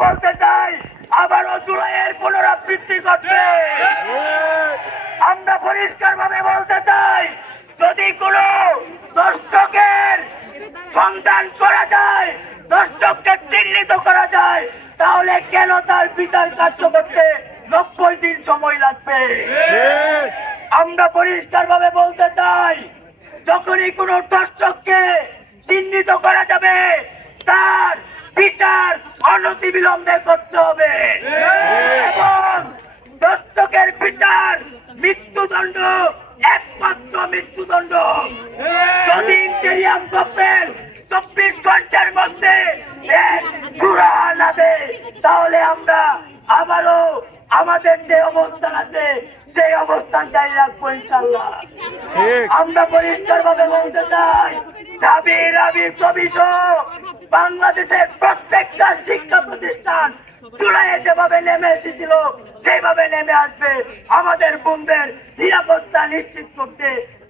বলতে চাই আবারও জুলাইয়ের পুনরাবৃত্তি ঘটবে। আমরা পরিষ্কার ভাবে বলতে চাই, যদি কোনো দর্শকের সন্ধান করা যায়, দর্শককে চিহ্নিত করা যায়, তাহলে কেন তার বিচার কার্য করতে 90 দিন সময় লাগবে? আমরা পরিষ্কার ভাবে বলতে চাই, যখনই কোনো দর্শককে চিহ্নিত করা যাবে, তার বিচার অনতিবিলম্বে করতে হবে এবং দর্শকের বিচার মৃত্যুদণ্ড, একমাত্র মৃত্যুদণ্ড। যদি ইন্টেরিয়াম গভর্নমেন্ট 24 ঘন্টার মধ্যে সুরা না দেয়, তাহলে আমরা আবারও আমাদের যে অবস্থান আছে সেই অবস্থান চাই রাখবো ইনশাল্লাহ। আমরা পরিষ্কার ভাবে বলতে চাই, দাবি বাংলাদেশের প্রত্যেকটা শিক্ষা প্রতিষ্ঠান জুলাইয়ে যেভাবে নেমে এসেছিল সেইভাবে নেমে আসবে আমাদের বোনদের নিরাপত্তা নিশ্চিত করতে।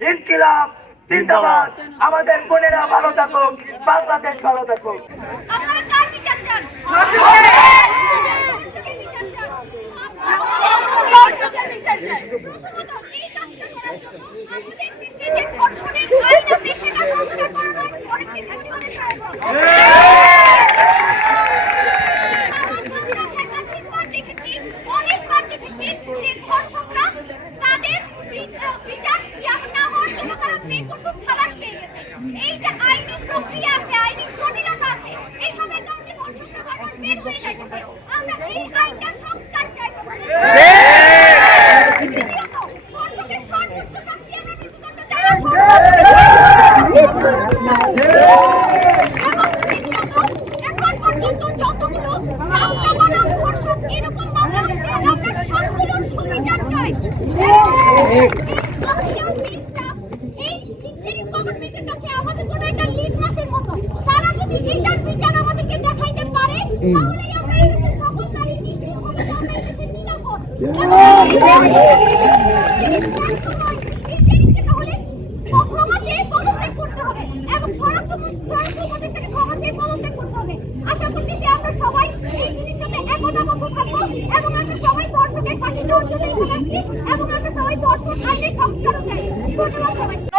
ইনকিলাব জিন্দাবাদ। আমাদের বোনেরা ভালো থাকুক, বাংলাদেশ ভালো থাকুক। এই যে আইনি প্রক্রিয়া আছে, আইনি জটিলতা আছে, এই সবের কারণে ধর্ষকরা বারবার বের হয়ে যাচ্ছে। আমরা এই আইনটা সংস্কার চাই। ধর্ষকের সর্বোচ্চ শাস্তি আমরা মৃত্যুদণ্ড চাই। এখন পর্যন্ত যতগুলো ধর্ষক এরকম মামলা হয়েছে, আমরা সবগুলোর সুবিচার চাই। গভর্নমেন্টের কাছে আমাদের কোনো একটা লিটমাসের মতো, তারা যদি এটার বিচার আমাদেরকে দেখাইতে পারে, তাহলে আমরা এই দেশের সকল নারী নিশ্চিত হবে যে আমরা এই দেশের নিরাপদ। তাহলে সমাজে পদত্যাগ করতে হবে এবং স্বরাষ্ট্র উপদেষ্টাকে সমাজে পদত্যাগ করতে হবে। আশা করতেছি আমরা সবাই এই জিনিসটাতে একতাবদ্ধ থাকবো এবং আমরা সবাই ধর্ষকের ফাঁসি দেওয়ার জন্য এখানে আসছি এবং আমরা সবাই ধর্ষক আইনের সংস্কারও চাই। ধন্যবাদ সবাই।